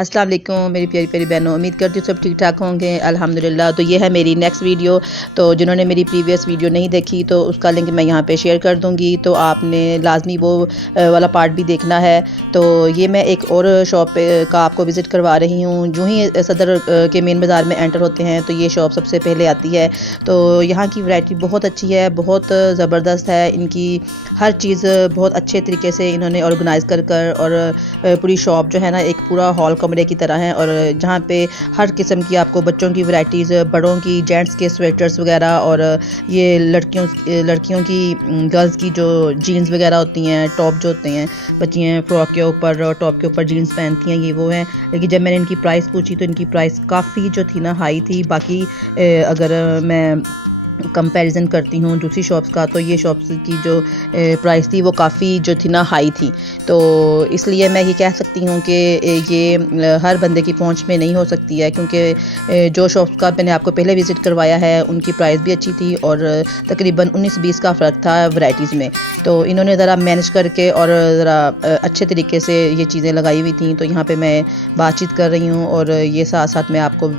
अस्सलाम वालेकुम मेरी प्यारी प्यारी बहनों, उम्मीद करती हूँ सब ठीक ठाक होंगे अल्हम्दुलिल्लाह। तो ये है मेरी नेक्स्ट वीडियो। तो जिन्होंने मेरी प्रीवियस वीडियो नहीं देखी तो उसका लिंक मैं यहाँ पे शेयर कर दूँगी, तो आपने लाजमी वो वाला पार्ट भी देखना है। तो ये मैं एक और शॉप का आपको विज़िट करवा रही हूँ। जो ही सदर के मेन बाज़ार में एंटर होते हैं तो ये शॉप सबसे पहले आती है। तो यहाँ की वैरायटी बहुत अच्छी है, बहुत ज़बरदस्त है। इनकी हर चीज़ बहुत अच्छे तरीके से इन्होंने ऑर्गेनाइज़ कर और पूरी शॉप जो है ना एक पूरा हॉल कमरे की तरह है, और जहाँ पे हर किस्म की आपको बच्चों की वैराइटीज़, बड़ों की, जेंट्स के स्वेटर्स वगैरह, और ये लड़कियों की, गर्ल्स की जो जीन्स वगैरह होती हैं, टॉप जो होते हैं, बच्चियाँ फ्रॉक के ऊपर और टॉप के ऊपर जीन्स पहनती हैं, ये वो हैं। लेकिन जब मैंने इनकी प्राइस पूछी तो इनकी प्राइस काफ़ी जो थी ना हाई थी। बाकी अगर मैं कंपैरिजन करती हूँ दूसरी शॉप्स का, तो ये शॉप्स की जो प्राइस थी वो काफ़ी जो थी ना हाई थी। तो इसलिए मैं ये कह सकती हूँ कि ये हर बंदे की पहुँच में नहीं हो सकती है, क्योंकि जो शॉप्स का मैंने आपको पहले विज़िट करवाया है उनकी प्राइस भी अच्छी थी और तकरीबन 19-20 का फ़र्क था वैराइटीज़ में। तो इन्होंने ज़रा मैनेज करके और ज़रा अच्छे तरीके से ये चीज़ें लगाई हुई थी। तो यहाँ पर मैं बातचीत कर रही हूँ और ये साथ साथ मैं आपको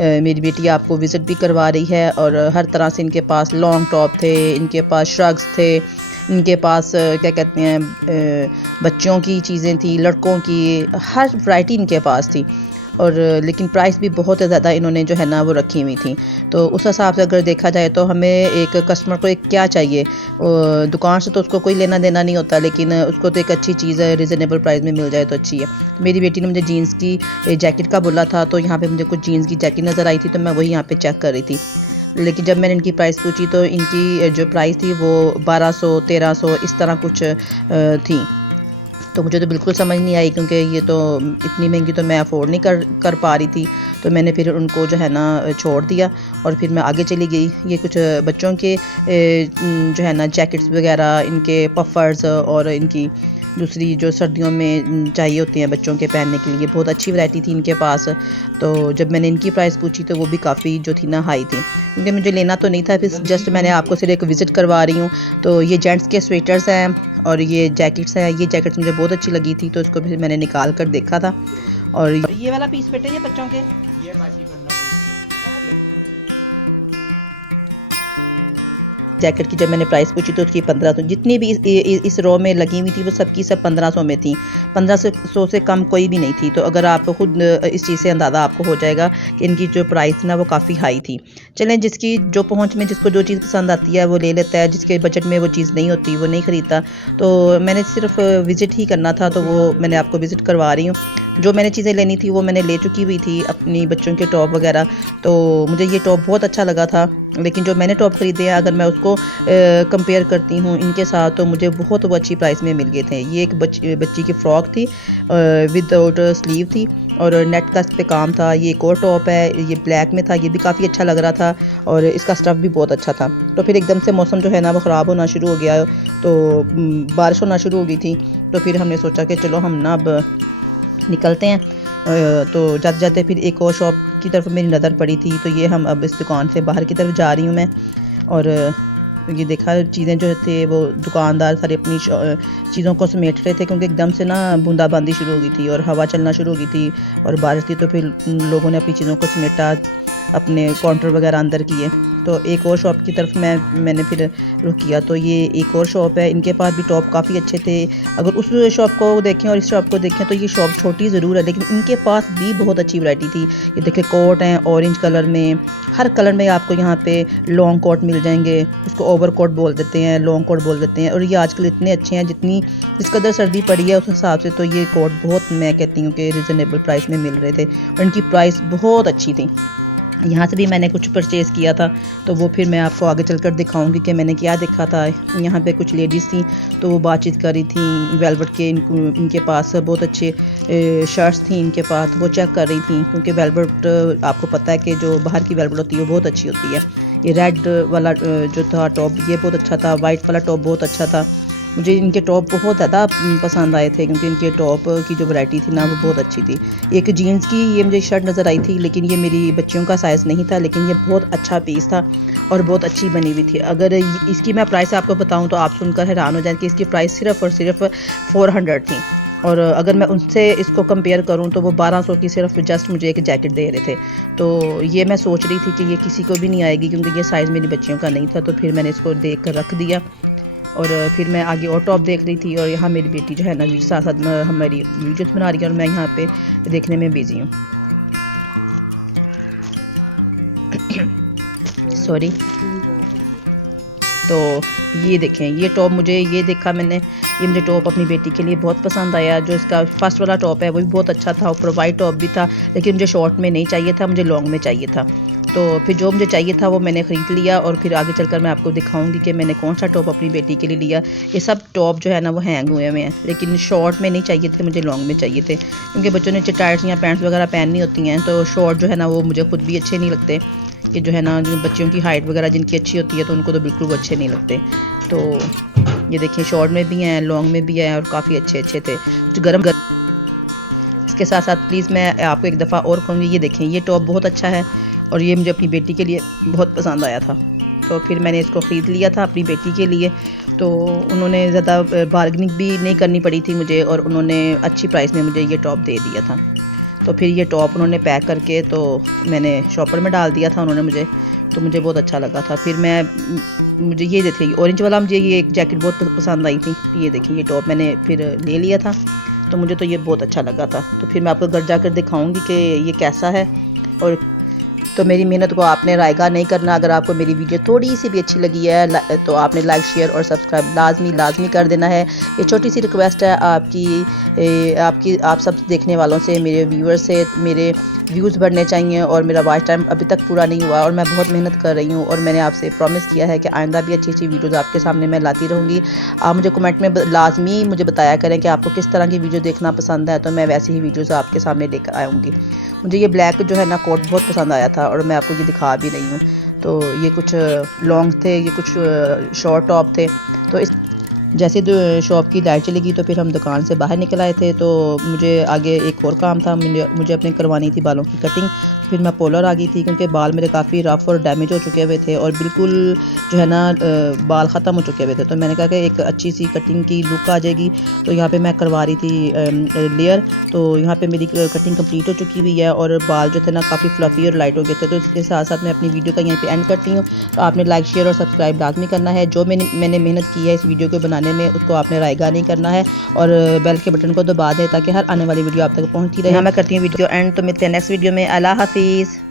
मेरी बेटी आपको विज़िट भी करवा रही है। और हर तरह से इनके पास लॉन्ग टॉप थे, इनके पास श्रग्स थे, इनके पास क्या कहते हैं बच्चों की चीज़ें थी, लड़कों की, हर वैरायटी इनके पास थी। और लेकिन प्राइस भी बहुत ज़्यादा इन्होंने जो है ना वो रखी हुई थी। तो उस हिसाब से अगर देखा जाए तो हमें एक कस्टमर को एक क्या चाहिए, दुकान से तो उसको कोई लेना देना नहीं होता, लेकिन उसको तो एक अच्छी चीज़ है, रिजनेबल प्राइस में मिल जाए तो अच्छी है। मेरी बेटी ने मुझे जीन्स की जैकेट का बोला था, तो यहाँ पे मुझे कुछ जीन्स की जैकेट नज़र आई थी, तो मैं वही यहाँ पे चेक कर रही थी। लेकिन जब मैंने इनकी प्राइस पूछी तो इनकी जो प्राइस थी वो 1200-1300 इस तरह कुछ थी। तो मुझे तो बिल्कुल समझ नहीं आई, क्योंकि ये तो इतनी महंगी तो मैं अफोर्ड नहीं कर पा रही थी। तो मैंने फिर उनको जो है ना छोड़ दिया और फिर मैं आगे चली गई। ये कुछ बच्चों के जो है ना जैकेट्स वगैरह, इनके पफर्स और इनकी दूसरी जो सर्दियों में चाहिए होती हैं बच्चों के पहनने के लिए, बहुत अच्छी वैरायटी थी इनके पास। तो जब मैंने इनकी प्राइस पूछी तो वो भी काफ़ी जो थी ना हाई थी, क्योंकि मुझे लेना तो नहीं था, फिर जस्ट मैंने आपको सिर्फ एक विज़िट करवा रही हूँ। तो ये जेंट्स के स्वेटर्स हैं और ये जैकेट्स हैं। ये जैकेट्स मुझे बहुत अच्छी लगी थी, तो इसको भी मैंने निकाल कर देखा था। और ये वाला पीस बेटे ये बच्चों के जैकेट की जब मैंने प्राइस पूछी तो उसकी 1500, जितनी भी इस रो में लगी हुई थी वो सबकी सब 1500 में थी। 1500 से कम कोई भी नहीं थी। तो अगर आप खुद इस चीज़ से अंदाज़ा आपको हो जाएगा कि इनकी जो प्राइस ना वो काफ़ी हाई थी। चलें, जिसकी जो पहुंच में जिसको जो चीज़ पसंद आती है वो ले लेता है, जिसके बजट में वो चीज़ नहीं होती वो नहीं ख़रीदता। तो मैंने सिर्फ विज़िट ही करना था, तो वो मैंने आपको विज़िट करवा रही हूँ। जो मैंने चीज़ें लेनी थी वो मैंने ले चुकी हुई थी, अपनी बच्चों के टॉप वगैरह। तो मुझे ये टॉप बहुत अच्छा लगा था, लेकिन जो मैंने टॉप ख़रीदे हैं अगर मैं उसको कंपेयर करती हूँ इनके साथ, तो मुझे बहुत वो अच्छी प्राइस में मिल गए थे। ये एक बच्ची की फ़्रॉक थी, विदाउट स्लीव थी और नेट का इस पे काम था। ये एक और टॉप है, ये ब्लैक में था, ये भी काफ़ी अच्छा लग रहा था और इसका स्टफ़ भी बहुत अच्छा था। तो फिर एकदम से मौसम जो है ना वो ख़राब होना शुरू हो गया, तो बारिश होना शुरू हो गई थी। तो फिर हमने सोचा कि चलो हम ना अब निकलते हैं। तो जाते जाते फिर एक और शॉप की तरफ मेरी नज़र पड़ी थी, तो ये हम अब इस दुकान से बाहर की तरफ जा रही हूँ मैं। और ये देखा चीज़ें जो थे वो दुकानदार सारे अपनी चीज़ों को समेट रहे थे, क्योंकि एकदम से ना बूंदाबांदी शुरू हो गई थी और हवा चलना शुरू हो गई थी और बारिश थी। तो फिर लोगों ने अपनी चीज़ों को समेटा, अपने काउंटर वगैरह अंदर किए। तो एक और शॉप की तरफ मैंने फिर रुख किया। तो ये एक और शॉप है, इनके पास भी टॉप काफ़ी अच्छे थे। अगर उस शॉप को देखें और इस शॉप को देखें तो ये शॉप छोटी ज़रूर है, लेकिन इनके पास भी बहुत अच्छी वैरायटी थी। ये देखें कोट हैं ऑरेंज कलर में, हर कलर में आपको यहाँ पे लॉन्ग कोट मिल जाएंगे। उसको ओवर कोट बोल देते हैं, लॉन्ग कोट बोल देते हैं। और ये आजकल इतने अच्छे हैं, जिस कदर सर्दी पड़ी है उस हिसाब से तो ये कोट बहुत, मैं कहती हूँ कि रिजनेबल प्राइस में मिल रहे थे और इनकी प्राइस बहुत अच्छी थी। यहाँ से भी मैंने कुछ परचेज़ किया था, तो वो फिर मैं आपको आगे चलकर दिखाऊंगी कि मैंने क्या देखा था। यहाँ पे कुछ लेडीज़ थी तो वो बातचीत कर रही थी वेलवेट के, इनके पास बहुत अच्छे शर्ट्स थी इनके पास, वो चेक कर रही थी। क्योंकि वेलवेट आपको पता है कि जो बाहर की वेलवेट होती है वो बहुत अच्छी होती है। ये रेड वाला जो था टॉप ये बहुत अच्छा था, वाइट वाला टॉप बहुत अच्छा था। मुझे इनके टॉप बहुत ज़्यादा पसंद आए थे, क्योंकि इनके टॉप की जो वैरायटी थी ना वो बहुत अच्छी थी। एक जीन्स की ये मुझे शर्ट नज़र आई थी, लेकिन ये मेरी बच्चियों का साइज़ नहीं था, लेकिन ये बहुत अच्छा पीस था और बहुत अच्छी बनी हुई थी। अगर इसकी मैं प्राइस आपको बताऊं तो आप सुनकर हैरान हो जाए कि इसकी प्राइस सिर्फ़ और सिर्फ 400 थी। और अगर मैं उनसे इसको कंपेयर करूं तो वो 1200 की सिर्फ जस्ट मुझे एक जैकेट दे रहे थे। तो ये मैं सोच रही थी कि ये किसी को भी नहीं आएगी क्योंकि ये साइज़ मेरी बच्चियों का नहीं था। तो फिर मैंने इसको देख कर रख दिया और फिर मैं आगे और टॉप देख रही थी और यहाँ मेरी बेटी जो है ना साथ साथ हमारी वीडियोस बना रही है और मैं यहाँ पे देखने में बिजी हूँ। सॉरी। तो ये देखें, ये टॉप मुझे ये देखा मैंने, ये मुझे टॉप अपनी बेटी के लिए बहुत पसंद आया। जो इसका फर्स्ट वाला टॉप है वो भी बहुत अच्छा था, ऊपर वाइट टॉप भी था, लेकिन मुझे शॉर्ट में नहीं चाहिए था, मुझे लॉन्ग में चाहिए था। तो फिर जो मुझे चाहिए था वो मैंने ख़रीद लिया और फिर आगे चलकर मैं आपको दिखाऊंगी कि मैंने कौन सा टॉप अपनी बेटी के लिए लिया। ये सब टॉप जो है ना वो हैंग हुए हुए हैं, लेकिन शॉर्ट में नहीं चाहिए थे, मुझे लॉन्ग में चाहिए थे क्योंकि बच्चों ने टाइट्स या पैंट्स वगैरह पहननी होती हैं। तो शॉर्ट जो है ना वो मुझे खुद भी अच्छे नहीं लगते, कि जो है ना जिन बच्चियों की हाइट वगैरह जिनकी अच्छी होती है तो उनको तो बिल्कुल वो अच्छे नहीं लगते। तो ये देखिए शॉर्ट में भी हैं, लॉन्ग में भी हैं और काफ़ी अच्छे अच्छे थे जो गरम गरम। इसके साथ साथ प्लीज़ मैं आपको एक दफ़ा और कहूँगी, ये देखें ये टॉप बहुत अच्छा है और ये मुझे अपनी बेटी के लिए बहुत पसंद आया था। तो फिर मैंने इसको ख़रीद लिया था अपनी बेटी के लिए। तो उन्होंने ज़्यादा बार्गेनिंग भी नहीं करनी पड़ी थी मुझे और उन्होंने अच्छी प्राइस में मुझे ये टॉप दे दिया था। तो फिर ये टॉप उन्होंने पैक करके तो मैंने शॉपर में डाल दिया था उन्होंने मुझे, तो मुझे बहुत अच्छा लगा था। फिर मुझे ये देखिए ऑरेंज वाला मुझे ये एक जैकेट बहुत पसंद आई थी। ये देखिए ये टॉप मैंने फिर ले लिया था, तो मुझे तो ये बहुत अच्छा लगा था। तो फिर मैं आपको घर जाकर दिखाऊंगी कि ये कैसा है। और तो मेरी मेहनत को आपने रायगा नहीं करना। अगर आपको मेरी वीडियो थोड़ी सी भी अच्छी लगी है तो आपने लाइक शेयर और सब्सक्राइब लाजमी कर देना है। ये छोटी सी रिक्वेस्ट है आप सब देखने वालों से, मेरे व्यूअर्स से। मेरे व्यूज़ बढ़ने चाहिए और मेरा वॉच टाइम अभी तक पूरा नहीं हुआ और मैं बहुत मेहनत कर रही हूँ और मैंने आपसे प्रॉमिस किया है कि आइंदा भी अच्छी अच्छी वीडियोज़ आपके सामने मैं लाती रहूँगी। आप मुझे कमेंट में लाजमी मुझे बताया करें कि आपको किस तरह की वीडियो देखना पसंद है, तो मैं वैसी ही वीडियोज़ आपके सामने लेकर आऊँगी। मुझे ये ब्लैक जो है ना कोट बहुत पसंद आया था और मैं आपको ये दिखा भी रही हूँ। तो ये कुछ लॉन्ग थे, ये कुछ शॉर्ट टॉप थे। तो इस जैसे शॉप की लाइट चली गई तो फिर हम दुकान से बाहर निकल आए थे। तो मुझे आगे एक और काम था, मुझे अपने करवानी थी बालों की कटिंग। फिर मैं पोलर आ गई थी क्योंकि बाल मेरे काफ़ी रफ़ और डैमेज हो चुके हुए थे और बिल्कुल जो है ना बाल ख़त्म हो चुके हुए थे। तो मैंने कहा कि एक अच्छी सी कटिंग की लुक आ जाएगी। तो यहाँ पे मैं करवा रही थी लेयर। तो यहाँ पे मेरी कटिंग कंप्लीट हो चुकी हुई है और बाल जो थे ना काफ़ी फ्लफ़ी और लाइट हो गए थे। तो इसके साथ साथ मैं अपनी वीडियो का यहीं पे एंड करती हूँ। तो आपने लाइक शेयर और सब्सक्राइब लाजमी करना है। जो मैंने मेहनत की है इस वीडियो को बनाने में उसको आपने रायगा नहीं करना है और बेल के बटन को दबा दें ताकि हर आने वाली वीडियो आप तक पहुँचती रहे। मैं करती हूँ वीडियो एंड। तो मिलते हैं नेक्स्ट वीडियो में। अल्लाह हाफिज़।